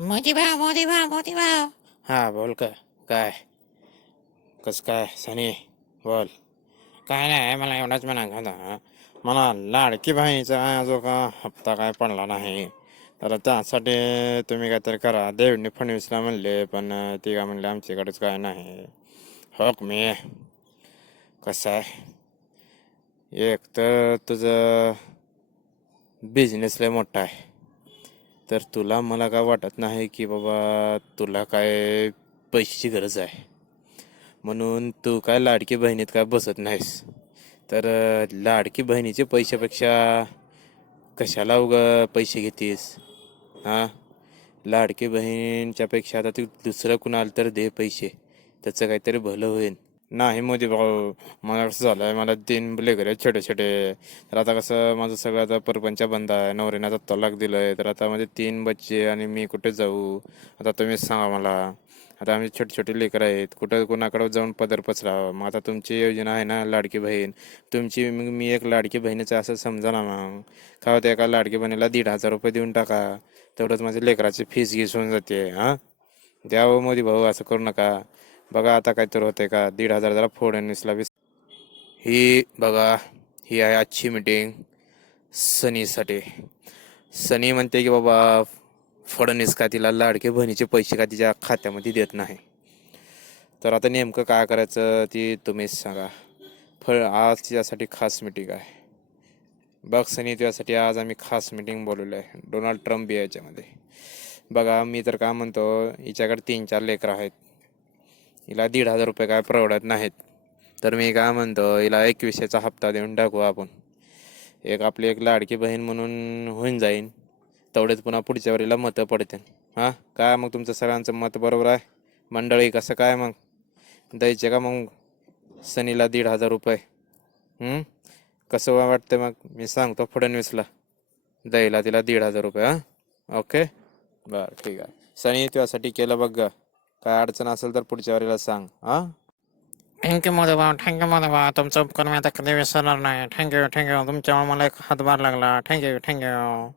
मोदी भाव मोदी भाव मोदी भाव हा बोल का काय? कसं काय सनी? बोल. काय नाही मला एवढाच म्हणा होता मला लाडकी भाईचा जो का हप्ता काय पडला नाही तर त्यासाठी तुम्ही काहीतरी करा. देवणी फडणवीसला म्हणले पण ती का म्हणले आमच्याकडेच काय नाही. हो मी? कसं आहे? एक तर तुझं बिझनेस लय मोठा आहे. तर तुला मला काय वाटत नाही की बाबा तुला काय पैशाची गरज आहे? म्हणून तू काय लाडकी बहिणीत काय बसत नाहीस? तर लाडकी बहिणीचे पैशापेक्षा कशाला उग पैसे घेतीस? हां? लाडकी बहिणीच्यापेक्षा आता तू दुसरं कुणाला तर दे पैसे. त्याचं काहीतरी भलं होईल नाही मोदी भाऊ मला कसं झालं आहे मला तीन लेकर आहेत छोटे छोटे. तर आता कसं माझं सगळं आता परपंच बंद आहे नवरीनं आता तलाक दिलं आहे तर आता माझे तीन बच्चे आणि मी कुठे जाऊ? आता तुम्हीच सांगा मला. आता आम्ही छोटे छोटे लेकरं आहेत कुठं कोणाकडं जाऊन पदर पसरावं? मग आता तुमची योजना आहे ना लाडकी बहीण? तुमची मग मी एक लाडकी बहिणीचं असं समजा ना मग. का होतं एका लाडकी बहिणीला दीड हजार रुपये देऊन टाका. तेवढंच माझ्या लेकराची फीस घीस होऊन जाते हां? द्यावं हो, मोदी भाऊ असं करू नका. बघा आता काहीतरी तर का? दीड हजार जरा फोडणीसला वीस. ही बघा ही आहे आजची मीटिंग सनीसाठी. सनी म्हणते की बाबा फडणीस का तिला लाडके बहिणीचे पैसे का तिच्या खात्यामध्ये देत नाही. तर आता नेमकं काय करायचं ती तुम्हीच सांगा. फळ आज तिच्यासाठी खास मीटिंग आहे. बघ सनी तुझ्यासाठी आज आम्ही खास मीटिंग बोलवलं आहे. डोनाल्ड ट्रम्प बी याच्यामध्ये. बघा मी तर काय म्हणतो हिच्याकडे तीन चार लेकरं आहेत. हिला दीड हजार रुपये काय परवडत नाहीत. तर मी काय म्हणतो हिला एकविशेचा हप्ता देऊन टाकू आपण. एक आपली एक लाडकी बहीण म्हणून होऊन जाईन. तेवढेच पुन्हा पुढच्या वेळेला मतं पडतील. हां? काय मग तुमचं सगळ्यांचं मत बरोबर आहे? मंडळी कसं काय मग? द्यायचे का मग सनीला दीड हजार रुपये? कसं वाटतं मग? मी सांगतो फडणवीसला. द्यायला तिला दीड हजार रुपये हां? ओके? बरं ठीक आहे. सनी तुझ्यासाठी केलं बघ काय अडचण असेल तर पुढच्या वेळेला सांग हां? थँक्यू मोदी भाऊ थँक्यू मोदी भाऊ तुमचं उपकार मी आता कधी विसरणार नाही. थँक्यू थँक्यू तुमच्यामुळे मला एक हातभार लागला. Thank you thank you